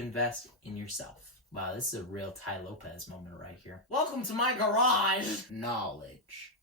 invest in yourself. Wow, this is a real Ty Lopez moment right here. Welcome to my garage. Knowledge.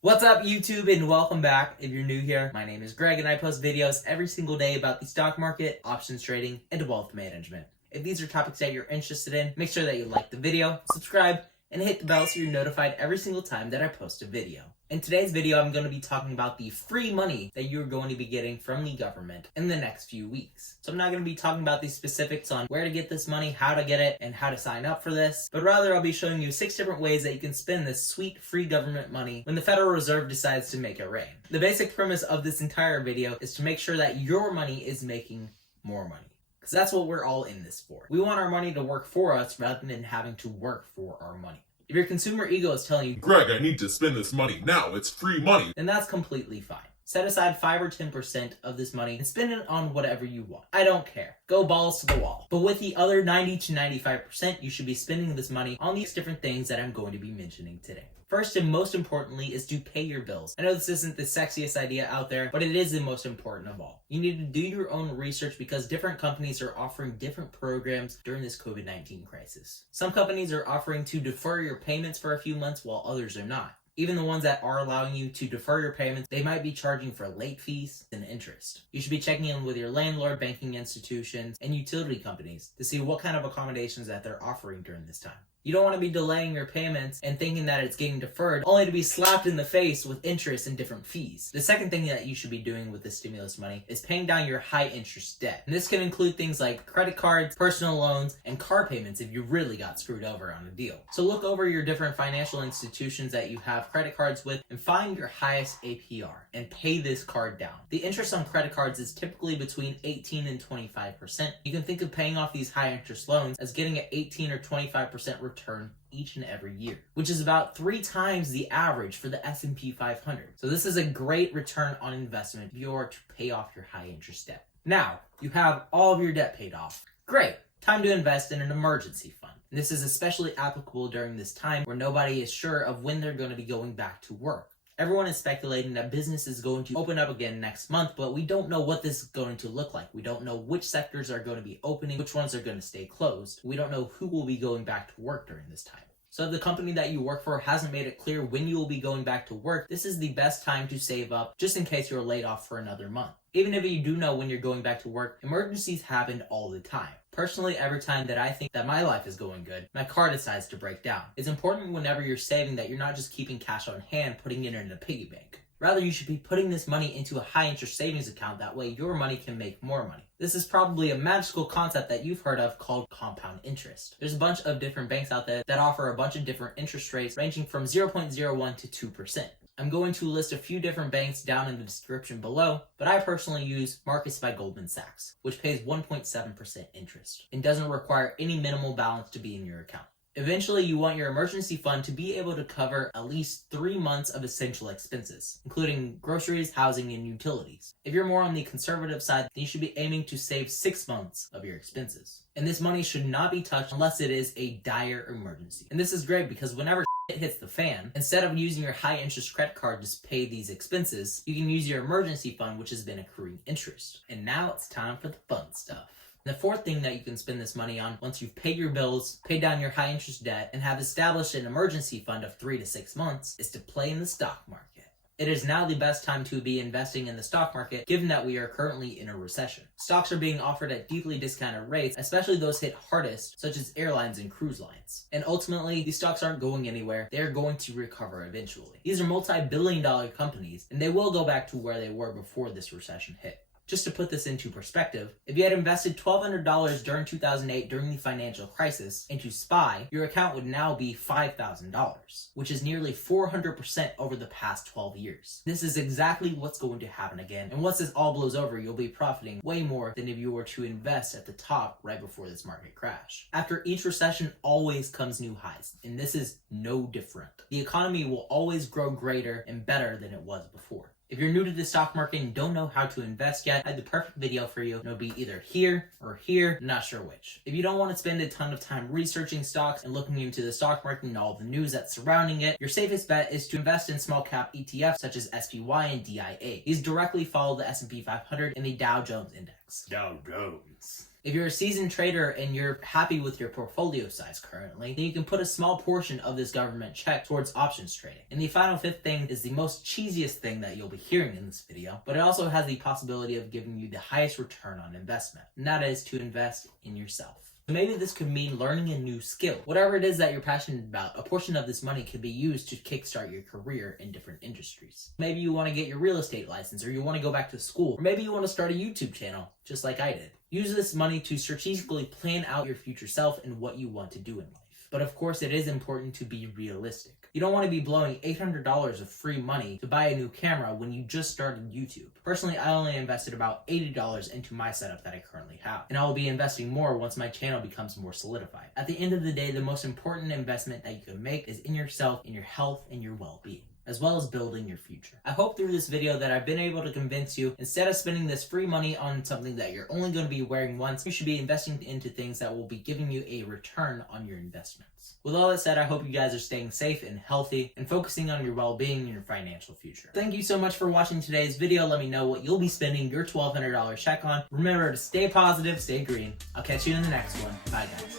What's up, YouTube, and welcome back. If you're new here, my name is Greg, and I post videos every single day about the stock market, options trading, and wealth management. If these are topics that you're interested in, make sure that you like the video, subscribe, and hit the bell so you're notified every single time that I post a video. In today's video, I'm going to be talking about the free money that you're going to be getting from the government in the next few weeks. So I'm not going to be talking about the specifics on where to get this money, how to get it, and how to sign up for this, but rather I'll be showing you 6 different ways that you can spend this sweet free government money when the Federal Reserve decides to make it rain. The basic premise of this entire video is to make sure that your money is making more money. Because that's what we're all in this for. We want our money to work for us rather than having to work for our money. If your consumer ego is telling you, Greg, I need to spend this money now, it's free money, then that's completely fine. Set aside 5 or 10% of this money and spend it on whatever you want. I don't care. Go balls to the wall. But with the other 90 to 95%, you should be spending this money on these different things that I'm going to be mentioning today. First and most importantly is to pay your bills. I know this isn't the sexiest idea out there, but it is the most important of all. You need to do your own research because different companies are offering different programs during this COVID-19 crisis. Some companies are offering to defer your payments for a few months while others are not. Even the ones that are allowing you to defer your payments, they might be charging for late fees and interest. You should be checking in with your landlord, banking institutions, and utility companies to see what kind of accommodations that they're offering during this time. You don't want to be delaying your payments and thinking that it's getting deferred, only to be slapped in the face with interest and different fees. The second thing that you should be doing with this stimulus money is paying down your high interest debt. And this can include things like credit cards, personal loans, and car payments if you really got screwed over on a deal. So look over your different financial institutions that you have credit cards with and find your highest APR and pay this card down. The interest on credit cards is typically between 18 and 25%. You can think of paying off these high interest loans as getting an 18 or 25% return each and every year, which is about 3 times the average for the S&P 500. So this is a great return on investment if you are to pay off your high interest debt. Now, you have all of your debt paid off. Great. Time to invest in an emergency fund. And this is especially applicable during this time where nobody is sure of when they're going to be going back to work. Everyone is speculating that business is going to open up again next month, but we don't know what this is going to look like. We don't know which sectors are going to be opening, which ones are going to stay closed. We don't know who will be going back to work during this time. So if the company that you work for hasn't made it clear when you will be going back to work, this is the best time to save up just in case you're laid off for another month. Even if you do know when you're going back to work, emergencies happen all the time. Personally, every time that I think that my life is going good, my car decides to break down. It's important whenever you're saving that you're not just keeping cash on hand, putting it in a piggy bank. Rather, you should be putting this money into a high-interest savings account. That way, your money can make more money. This is probably a magical concept that you've heard of called compound interest. There's a bunch of different banks out there that offer a bunch of different interest rates ranging from 0.01 to 2%. I'm going to list a few different banks down in the description below, but I personally use Marcus by Goldman Sachs, which pays 1.7% interest and doesn't require any minimal balance to be in your account. Eventually, you want your emergency fund to be able to cover at least 3 months of essential expenses, including groceries, housing, and utilities. If you're more on the conservative side, then you should be aiming to save 6 months of your expenses. And this money should not be touched unless it is a dire emergency. And this is great because whenever it hits the fan, instead of using your high interest credit card to pay these expenses, you can use your emergency fund, which has been accruing interest. And now it's time for the fun stuff. The fourth thing that you can spend this money on once you've paid your bills, paid down your high interest debt, and have established an emergency fund of 3 to 6 months is to play in the stock market. It is now the best time to be investing in the stock market given that we are currently in a recession. Stocks are being offered at deeply discounted rates, especially those hit hardest, such as airlines and cruise lines. And ultimately, these stocks aren't going anywhere. They are going to recover eventually. These are multi-billion-dollar companies, and they will go back to where they were before this recession hit. Just to put this into perspective, if you had invested $1,200 during 2008 during the financial crisis into SPY, your account would now be $5,000, which is nearly 400% over the past 12 years. This is exactly what's going to happen again, and once this all blows over, you'll be profiting way more than if you were to invest at the top right before this market crash. After each recession always comes new highs, and this is no different. The economy will always grow greater and better than it was before. If you're new to the stock market and don't know how to invest yet, I have the perfect video for you. It'll be either here or here, not sure which. If you don't want to spend a ton of time researching stocks and looking into the stock market and all the news that's surrounding it, your safest bet is to invest in small cap ETFs such as SPY and DIA. These directly follow the S&P 500 and the Dow Jones Index. Dow Jones. If you're a seasoned trader and you're happy with your portfolio size currently, then you can put a small portion of this government check towards options trading. And the final fifth thing is the most cheesiest thing that you'll be hearing in this video, but it also has the possibility of giving you the highest return on investment, and that is to invest in yourself. Maybe this could mean learning a new skill. Whatever it is that you're passionate about, a portion of this money could be used to kickstart your career in different industries. Maybe you want to get your real estate license, or you want to go back to school, or maybe you want to start a YouTube channel, just like I did. Use this money to strategically plan out your future self and what you want to do in life. But of course, it is important to be realistic. You don't want to be blowing $800 of free money to buy a new camera when you just started YouTube. Personally, I only invested about $80 into my setup that I currently have, and I will be investing more once my channel becomes more solidified. At the end of the day, the most important investment that you can make is in yourself, in your health, and your well-being, as well as building your future. I hope through this video that I've been able to convince you, instead of spending this free money on something that you're only going to be wearing once, you should be investing into things that will be giving you a return on your investments. With all that said, I hope you guys are staying safe and healthy and focusing on your well-being and your financial future. Thank you so much for watching today's video. Let me know what you'll be spending your $1,200 check on. Remember to stay positive, stay green. I'll catch you in the next one. Bye guys.